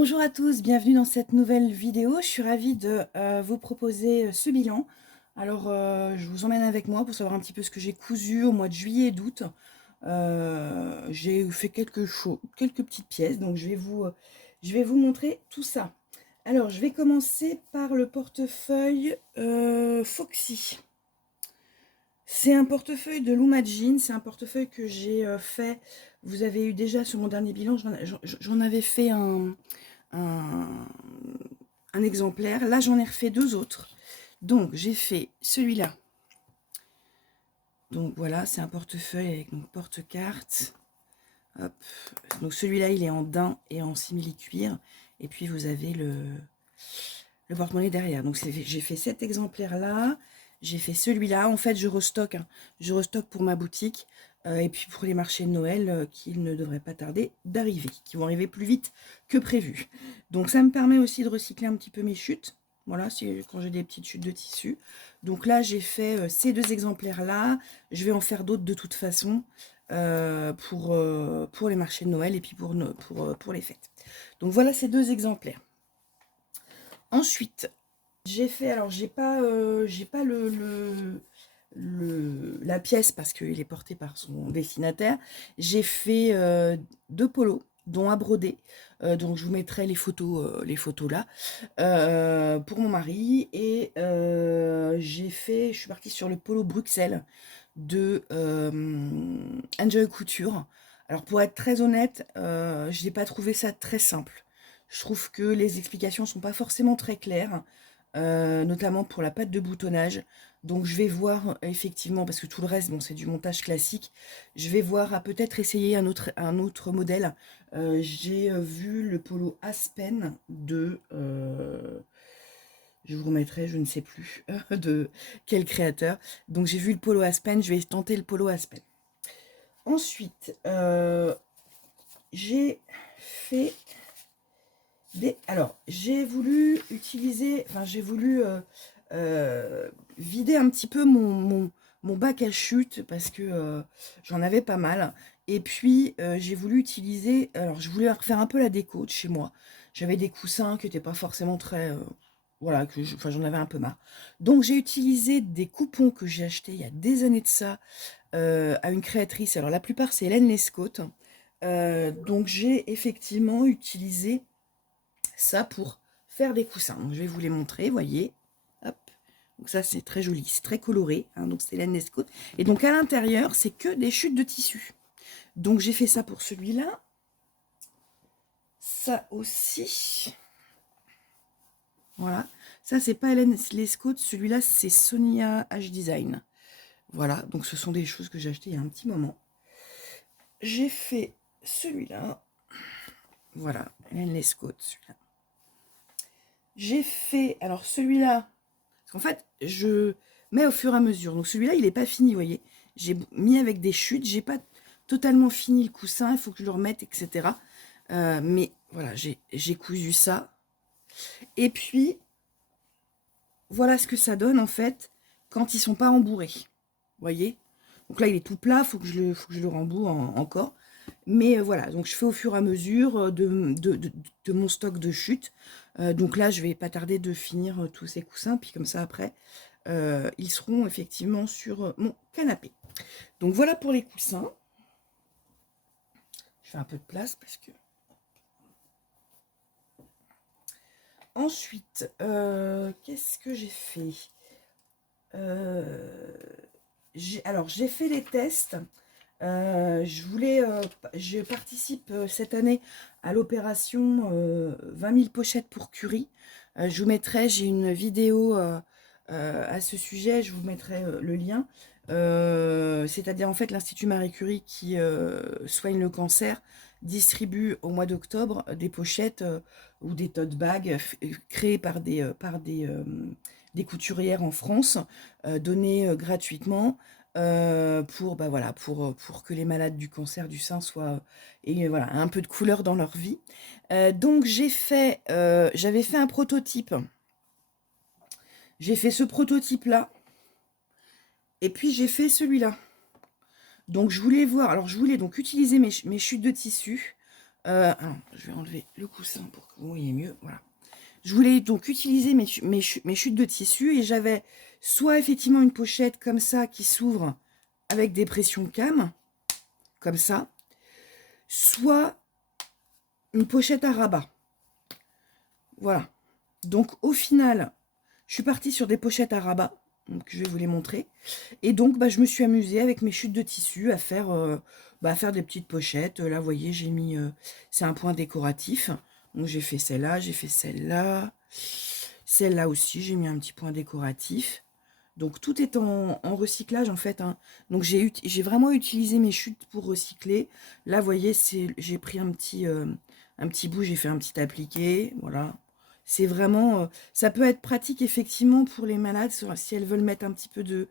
Bonjour à tous, bienvenue dans cette nouvelle vidéo. Je suis ravie de vous proposer ce bilan. Alors, je vous emmène avec moi pour savoir un petit peu ce que j'ai cousu au mois de juillet et d'août. J'ai fait quelques petites pièces, donc je vais vous montrer tout ça. Alors, je vais commencer par le portefeuille Foxy. C'est un portefeuille de Luma Jean, c'est un portefeuille que j'ai fait. Vous avez eu déjà sur mon dernier bilan, j'en avais fait un, un exemplaire. Là, j'en ai refait deux autres. Donc, j'ai fait celui-là. Donc, voilà, c'est un portefeuille avec mon porte-carte. Hop. Donc, celui-là, il est en daim et en simili-cuir. Et puis, vous avez le porte-monnaie derrière. Donc, j'ai fait cet exemplaire-là. J'ai fait celui-là. En fait, je restocke. Hein. Je restocke pour ma boutique. Et puis, pour les marchés de Noël, qui ne devraient pas tarder d'arriver. Qui vont arriver plus vite que prévu. Donc, ça me permet aussi de recycler un petit peu mes chutes. Voilà, c'est quand j'ai des petites chutes de tissu. Donc là, j'ai fait ces deux exemplaires-là. Je vais en faire d'autres de toute façon pour les marchés de Noël et puis pour les fêtes. Donc voilà ces deux exemplaires. Ensuite, j'ai fait, alors j'ai pas la pièce parce qu'il est porté par son destinataire. J'ai fait deux polos, dont un brodé. Donc je vous mettrai les photos là pour mon mari. Et je suis partie sur le polo Bruxelles de Enjoy Couture. Alors pour être très honnête, je n'ai pas trouvé ça très simple. Je trouve que les explications sont pas forcément très claires, notamment pour la patte de boutonnage. Donc je vais voir effectivement, parce que tout le reste, bon, c'est du montage classique. Je vais voir à peut-être essayer un autre modèle. J'ai vu le polo Aspen de... je vous remettrai, je ne sais plus de quel créateur. Donc j'ai vu le polo Aspen, je vais tenter le polo Aspen. Ensuite, j'ai fait des... Alors, j'ai voulu utiliser... Enfin, j'ai voulu vider un petit peu mon bac à chute parce que j'en avais pas mal. Et puis, j'ai voulu utiliser... Alors, je voulais refaire un peu la déco de chez moi. J'avais des coussins qui n'étaient pas forcément très... voilà, enfin, j'en avais un peu marre. Donc, j'ai utilisé des coupons que j'ai achetés il y a des années de ça à une créatrice. Alors, la plupart, c'est Hélène Lescaut. Donc, j'ai effectivement utilisé ça pour faire des coussins. Donc, je vais vous les montrer, voyez. Hop. Donc ça, c'est très joli, c'est très coloré. Hein, donc, c'est Hélène Lescaut. Et donc, à l'intérieur, c'est que des chutes de tissu. Donc, j'ai fait ça pour celui-là. Ça aussi. Voilà. Ça, c'est pas Hélène Lescaut. Celui-là, c'est Sonia H Design. Voilà. Donc, ce sont des choses que j'ai achetées il y a un petit moment. J'ai fait celui-là. Voilà. Hélène Lescaut, celui-là. J'ai fait... Alors, celui-là... En fait, je mets au fur et à mesure. Donc celui-là, il n'est pas fini, vous voyez. J'ai mis avec des chutes. J'ai pas totalement fini le coussin. Il faut que je le remette, etc. Mais voilà, j'ai cousu ça. Et puis, voilà ce que ça donne, en fait, quand ils sont pas embourrés. Vous voyez. Donc là, il est tout plat. Faut que je le rembourre encore. Mais voilà, donc je fais au fur et à mesure de mon stock de chutes. Donc là, je vais pas tarder de finir tous ces coussins. Puis comme ça, après, ils seront effectivement sur mon canapé. Donc voilà pour les coussins. Je fais un peu de place parce que... Ensuite, qu'est-ce que j'ai fait Alors, j'ai fait les tests. Je participe cette année à l'opération 20 000 pochettes pour Curie. Je vous mettrai, j'ai une vidéo à ce sujet, je vous mettrai le lien. C'est-à-dire en fait l'Institut Marie Curie qui soigne le cancer distribue au mois d'octobre des pochettes ou des tote bags créées par des couturières en France, données gratuitement voilà, pour que les malades du cancer du sein soient et voilà, un peu de couleur dans leur vie. Donc j'avais fait un prototype. J'ai fait ce prototype-là. Et puis j'ai fait celui-là. Donc je voulais voir, alors je voulais donc utiliser mes chutes de tissu Alors, je vais enlever le coussin pour que vous voyez mieux. Voilà. Je voulais donc utiliser mes chutes de tissu et j'avais soit effectivement une pochette comme ça qui s'ouvre avec des pressions cam, comme ça, soit une pochette à rabat. Voilà. Donc au final, je suis partie sur des pochettes à rabat. Donc je vais vous les montrer. Et donc bah, je me suis amusée avec mes chutes de tissu à faire, faire des petites pochettes. Là, vous voyez, j'ai mis... c'est un point décoratif. Donc j'ai fait celle-là, j'ai fait celle-là. Celle-là aussi, j'ai mis un petit point décoratif. Donc tout est en recyclage en fait, hein. Donc j'ai vraiment utilisé mes chutes pour recycler. Là, vous voyez, j'ai pris un petit bout, j'ai fait un petit appliqué. Voilà. C'est vraiment... ça peut être pratique effectivement pour les malades si elles veulent mettre un petit peu de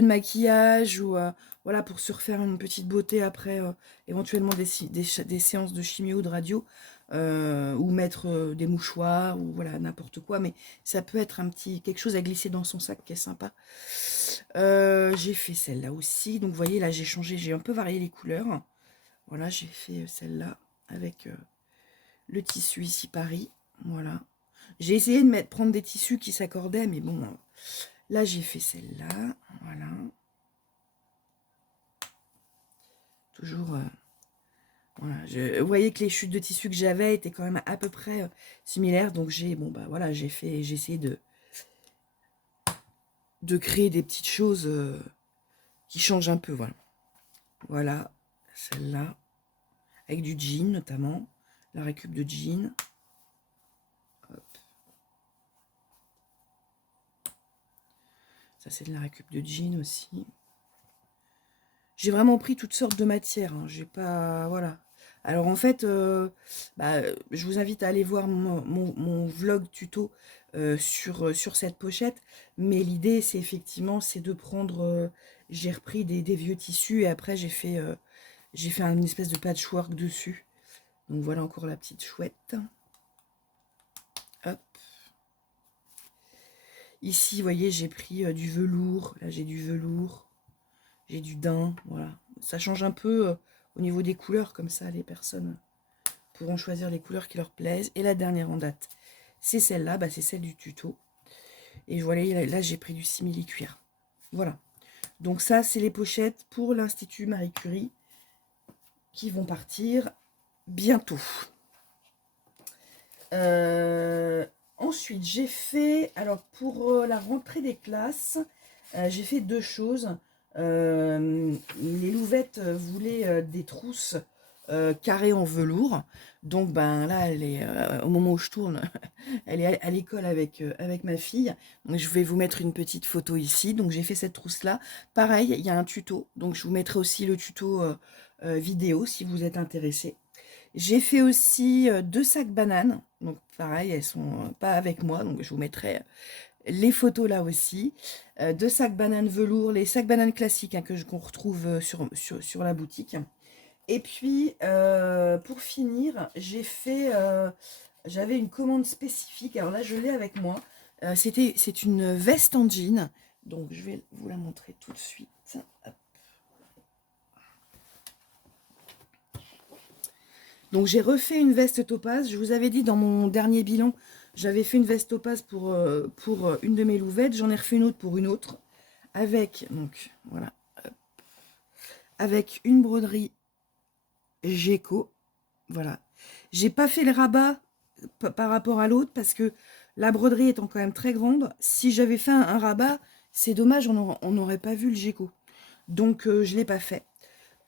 maquillage ou voilà, pour se refaire une petite beauté après éventuellement des séances de chimio ou de radio. Ou mettre des mouchoirs ou voilà n'importe quoi, mais ça peut être quelque chose à glisser dans son sac qui est sympa. J'ai fait celle-là aussi, donc vous voyez là j'ai un peu varié les couleurs. Voilà, j'ai fait celle-là avec le tissu ici Paris. Voilà, j'ai essayé de prendre des tissus qui s'accordaient, mais bon, là j'ai fait celle-là. Voilà, toujours voilà, vous voyez que les chutes de tissu que j'avais étaient quand même à peu près similaires, donc j'ai essayé de créer des petites choses qui changent un peu, voilà. Voilà, celle-là, avec du jean notamment, la récup de jean. Hop. Ça c'est de la récup de jean aussi. J'ai vraiment pris toutes sortes de matières, hein. J'ai pas... Voilà. Alors en fait, je vous invite à aller voir mon vlog tuto sur cette pochette. Mais l'idée, c'est effectivement, c'est de prendre... j'ai repris des vieux tissus et après, j'ai fait une espèce de patchwork dessus. Donc voilà encore la petite chouette. Hop. Ici, vous voyez, j'ai pris du velours. Là, j'ai du velours. J'ai du daim, voilà. Ça change un peu au niveau des couleurs, comme ça les personnes pourront choisir les couleurs qui leur plaisent. Et la dernière en date, c'est celle-là, c'est celle du tuto. Et voilà, là j'ai pris du simili-cuir. Voilà. Donc ça, c'est les pochettes pour l'Institut Marie Curie qui vont partir bientôt. Ensuite, j'ai fait, alors pour la rentrée des classes, j'ai fait deux choses. Les Louvettes voulaient des trousses carrées en velours. Donc là, elle est, au moment où je tourne, elle est à l'école avec ma fille. Donc je vais vous mettre une petite photo ici. Donc j'ai fait cette trousse-là. Pareil, il y a un tuto. Donc je vous mettrai aussi le tuto vidéo si vous êtes intéressé. J'ai fait aussi deux sacs bananes. Donc pareil, elles sont pas avec moi. Donc je vous mettrai les photos là aussi. Deux sacs bananes velours, les sacs bananes classiques hein, qu'on retrouve sur la boutique. Et puis pour finir, j'avais une commande spécifique. Alors là, je l'ai avec moi. C'est une veste en jean. Donc je vais vous la montrer tout de suite. Hop. Donc j'ai refait une veste topaz. Je vous avais dit dans mon dernier bilan, j'avais fait une veste topaz pour une de mes louvettes. J'en ai refait une autre pour une autre. Avec, donc voilà, avec une broderie Geco. Voilà. J'ai pas fait le rabat par rapport à l'autre parce que la broderie étant quand même très grande, si j'avais fait un rabat, c'est dommage, on n'aurait pas vu le Geco. Donc je l'ai pas fait.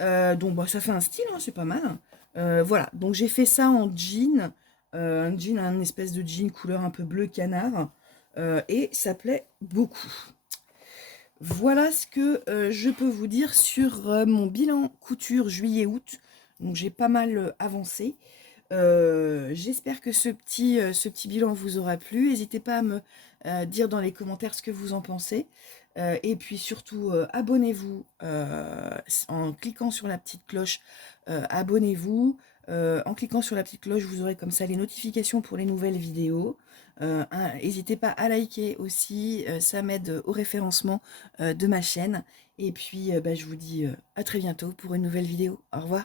Donc ça fait un style, hein, c'est pas mal. Voilà, donc j'ai fait ça en jean, un espèce de jean couleur un peu bleu canard, et ça plaît beaucoup. Voilà ce que je peux vous dire sur mon bilan couture juillet-août. Donc j'ai pas mal avancé. J'espère que ce petit bilan vous aura plu. N'hésitez pas à me dire dans les commentaires ce que vous en pensez. Et puis surtout, abonnez-vous en cliquant sur la petite cloche. Abonnez-vous. En cliquant sur la petite cloche, vous aurez comme ça les notifications pour les nouvelles vidéos. N'hésitez pas à liker aussi, ça m'aide au référencement de ma chaîne. Et puis, je vous dis à très bientôt pour une nouvelle vidéo. Au revoir.